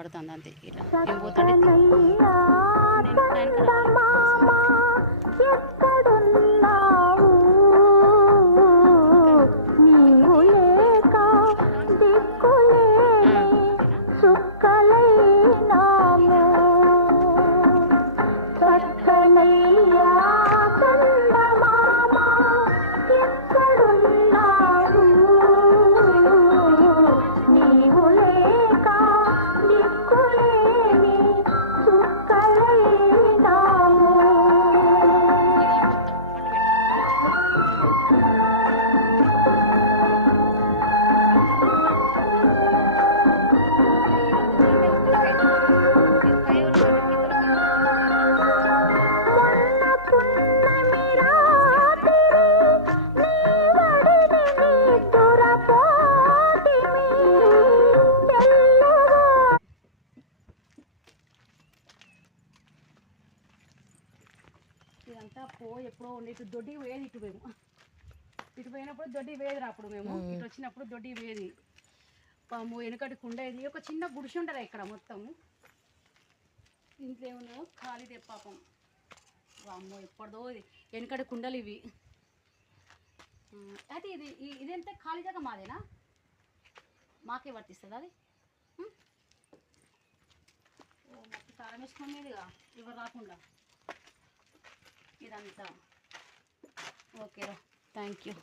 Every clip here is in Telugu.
పడుతుంది అంతే. ఇట్లా నేను పోతాంటే నేను టైంకి రావాలి. ఇదంతా ఎప్పుడో ఇటు దొడ్డి వేది, ఇటు పోయినప్పుడు దొడ్డి వేది రా. అప్పుడు మేము ఇటు వచ్చినప్పుడు దొడ్డి వేది పాము వెనుకటికి ఉండేది. ఒక చిన్న గుడిసె ఉండరా ఇక్కడ మొత్తం. ఇంట్లో ఏమన్నా ఖాళీదే పాపం. అమ్మో ఎప్పటిదో వెనుకటి కుండలు ఇవి. అయితే ఇదంతా ఖాళీ జాగా మాదేనా? మాకే వర్తిస్తుంది అది. మొత్తం తాళం వేసుకునేదిగా ఎవరు రాకుండా. ఇదంతా ఓకేరా, థ్యాంక్ యూ.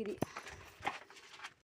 ఇది